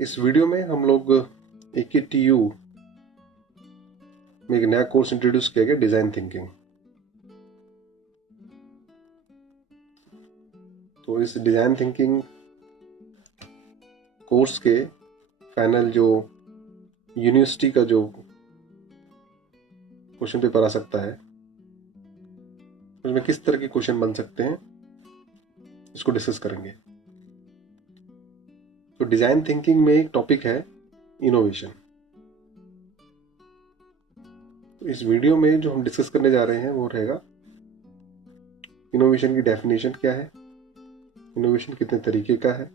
इस वीडियो में हम लोग AKTU में एक नया कोर्स इंट्रोड्यूस किया गया, डिजाइन थिंकिंग। तो इस डिजाइन थिंकिंग कोर्स के फाइनल जो यूनिवर्सिटी का जो क्वेश्चन पेपर आ सकता है, उसमें किस तरह के क्वेश्चन बन सकते हैं, इसको डिस्कस करेंगे। तो डिजाइन थिंकिंग में एक टॉपिक है इनोवेशन। तो इस वीडियो में जो हम डिस्कस करने जा रहे हैं वो रहेगा इनोवेशन की डेफिनेशन क्या है, इनोवेशन कितने तरीके का है,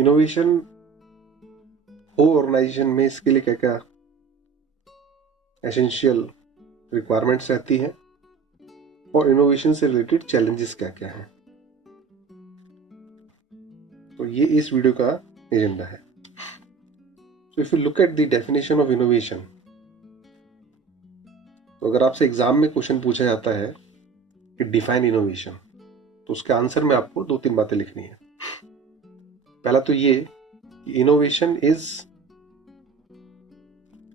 इनोवेशन हो ऑर्गेनाइजेशन में इसके लिए क्या क्या एसेंशियल रिक्वायरमेंट्स रहती हैं, और इनोवेशन से रिलेटेड चैलेंजेस क्या क्या हैं। तो ये इस वीडियो का एजेंडा है। So if you look at the definition of innovation, तो अगर आपसे एग्जाम में क्वेश्चन पूछा जाता है कि डिफाइन इनोवेशन, तो उसके आंसर में आपको 2-3 बातें लिखनी है। पहला तो ये कि innovation is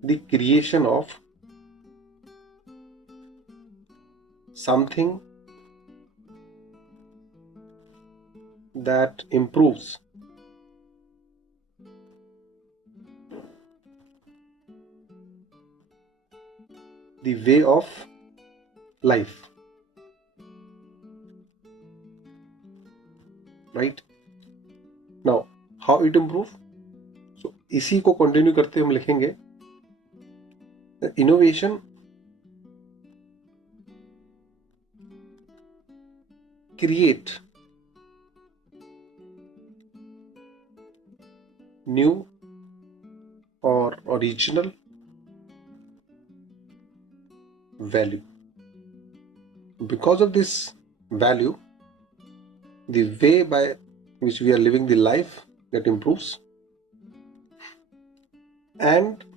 the creation of something that improves the way of life, right? Now how it improve? So इसी को कंटिन्यू करते हम लिखेंगे innovation create new or original value. Because of this value, the way by which we are living the life that improves. And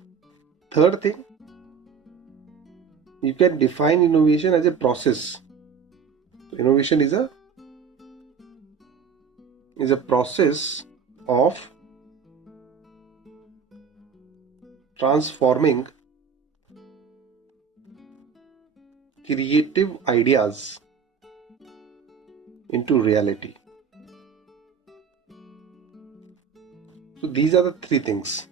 third thing, you can define innovation as a process. So innovation is a process of transforming creative ideas into reality. So these are the three things: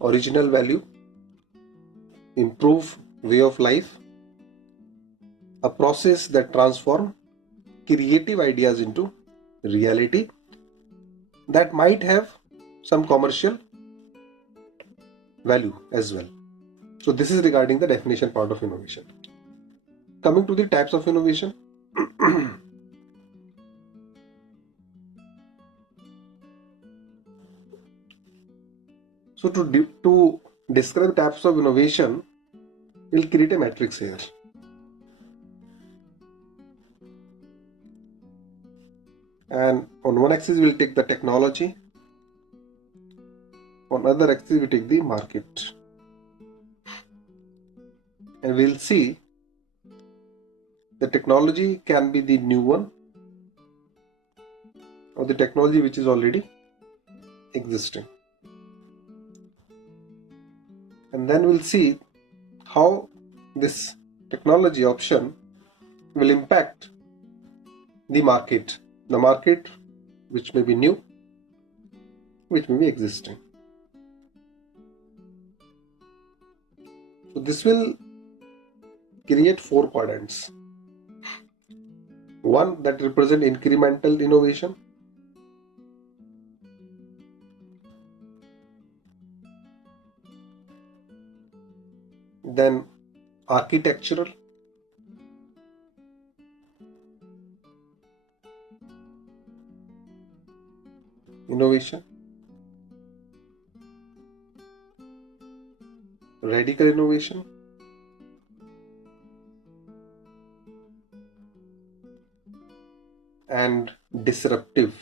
original value, improve way of life, a process that transform creative ideas into reality that might have some commercial value as well. So this is regarding the definition part of innovation. Coming to the types of innovation. So to describe types of innovation, we'll create a matrix here. And on one axis we'll take the technology, on other axis we take the market, and we'll see the technology can be the new one or the technology which is already existing. And then we'll see how this technology option will impact the market which may be new, which may be existing. So this will create 4 quadrants. One that represent incremental innovation, then architectural, innovation, radical innovation, and disruptive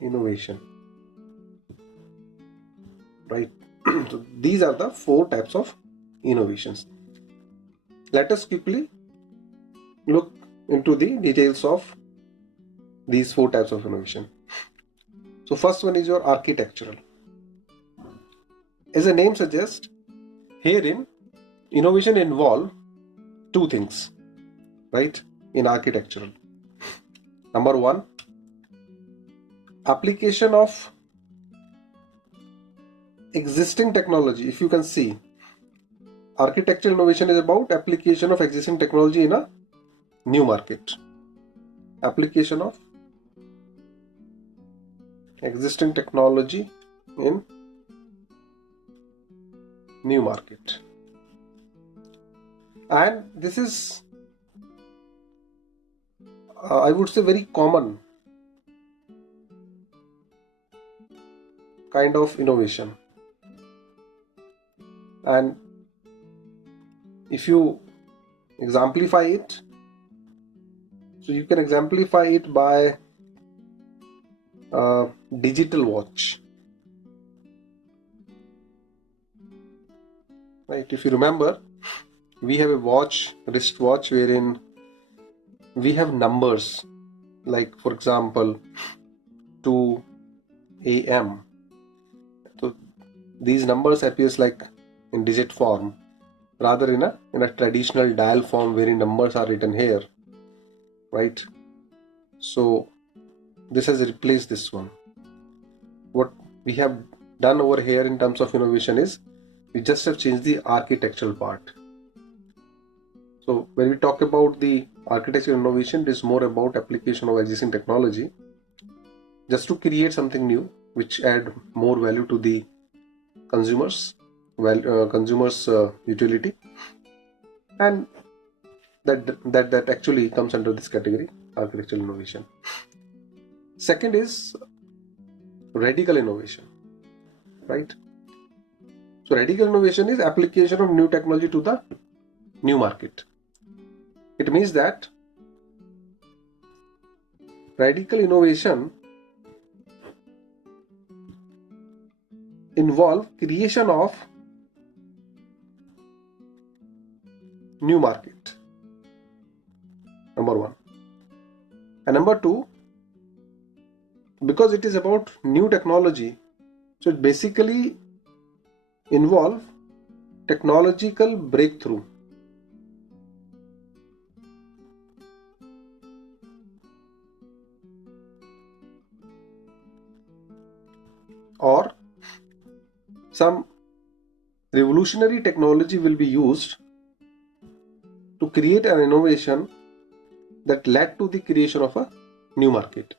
innovation, right? So these are the 4 types of innovations. let us quickly look into the details of these 4 types of innovation. So first one is your architectural. As the name suggests, herein innovation involve 2 things, right? In architectural. Number 1, application of existing technology. If you can see, architectural innovation is about application of existing technology in a new market. Application of existing technology in new market. And this is, I would say, very common kind of innovation. And if you exemplify it, so you can exemplify it by digital watch, right? If you remember, we have a watch, wristwatch, wherein we have numbers, like for example 2 AM. So these numbers appears like in digit form, rather in a traditional dial form wherein numbers are written here, right? So this has replaced this one. What we have done over here in terms of innovation is we just have changed the architectural part. So when we talk about the architectural innovation, it is more about application of existing technology just to create something new which add more value to the consumers utility, and that actually comes under this category, architectural innovation. Second is radical innovation, right? So radical innovation is application of new technology to the new market. It means that radical innovation involve creation of new market, number 1. And number 2, because it is about new technology, so it basically involve technological breakthrough. Or some revolutionary technology will be used to create an innovation that led to the creation of a new market.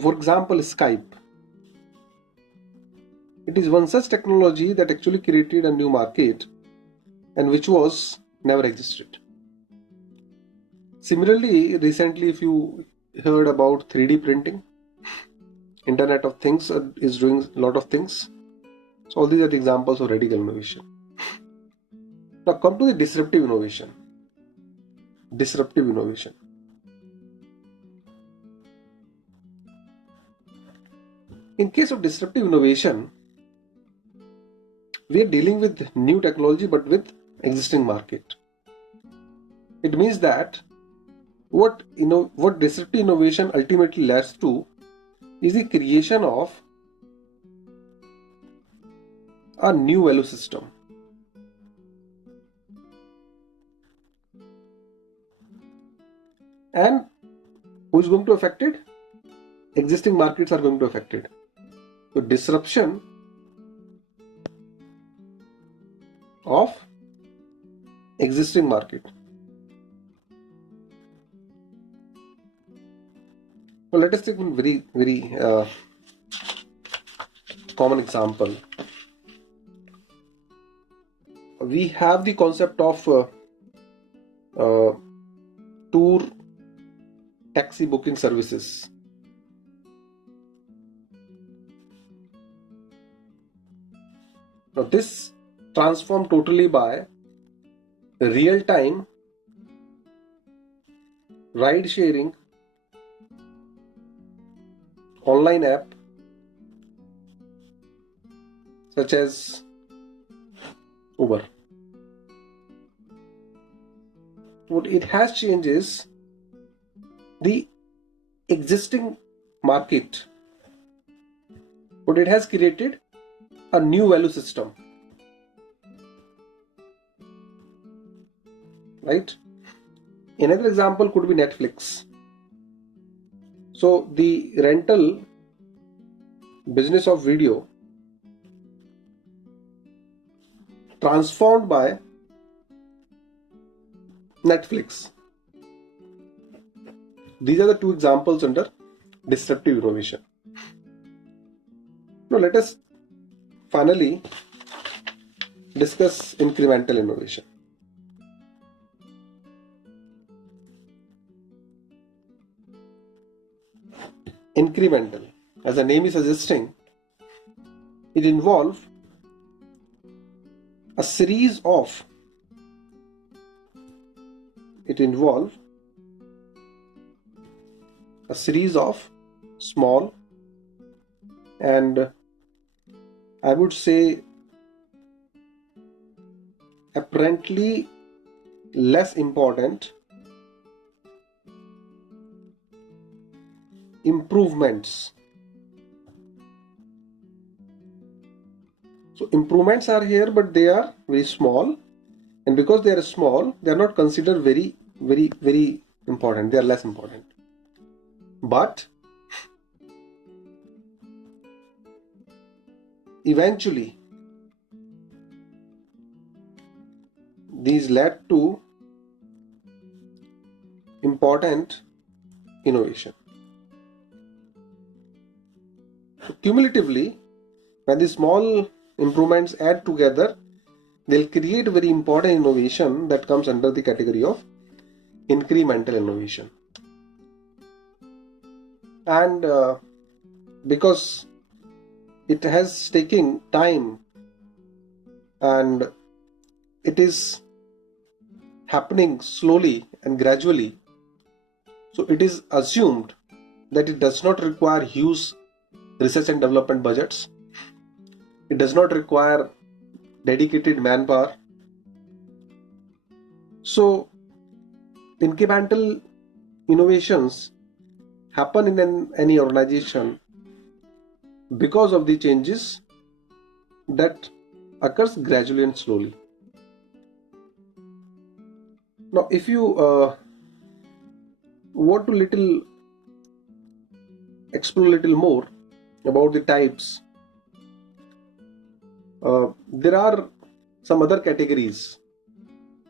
For example, Skype. It is one such technology that actually created a new market and which was never existed. Similarly, recently, if you heard about 3D printing, Internet of Things is doing a lot of things. So all these are the examples of radical innovation. Now come to the disruptive innovation. Disruptive innovation. In case of disruptive innovation, we are dealing with new technology but with existing market. It means that what disruptive innovation ultimately leads to is the creation of a new value system. And who is going to affect it? Existing markets are going to affect it. So disruption of existing market. Well, let us take a very common example. We have the concept of tour taxi booking services. Now this transformed totally by real-time ride-sharing online app such as Uber. what it has changed is the existing market. What it has created a new value system, right? Another example could be Netflix. So the rental business of video transformed by Netflix. These are the two examples under disruptive innovation. Now let us finally discuss incremental innovation. Incremental, as the name is suggesting, it involves a series of small and I would say apparently less important improvements. So improvements are here, but they are very small, and because they are small, they are not considered very important. They are less important. But eventually these led to important innovation. So cumulatively, when the small improvements add together, they'll create very important innovation that comes under the category of incremental innovation. And because it has taken time and it is happening slowly and gradually, so it is assumed that it does not require huge research and development budgets. It does not require dedicated manpower. So incremental innovations happen in any organization because of the changes that occurs gradually and slowly. Now if you want to explore a little more about the types, there are some other categories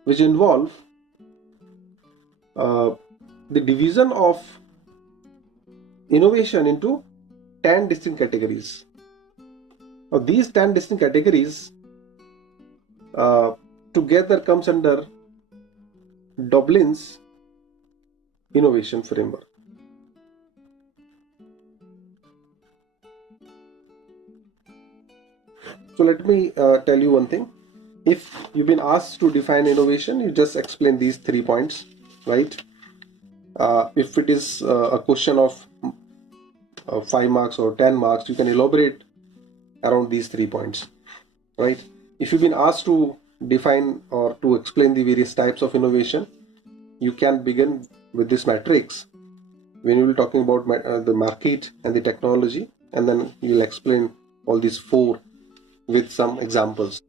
which involve the division of innovation into 10 distinct categories. Now these 10 distinct categories together comes under Dublin's innovation framework. So let me tell you one thing. If you've been asked to define innovation, you just explain these 3 points, right? If it is a question of 5 marks or 10 marks, you can elaborate around these 3 points, right? If you've been asked to define or to explain the various types of innovation, you can begin with this matrix when you will talking about the market and the technology, and then you will explain all these 4 with some examples.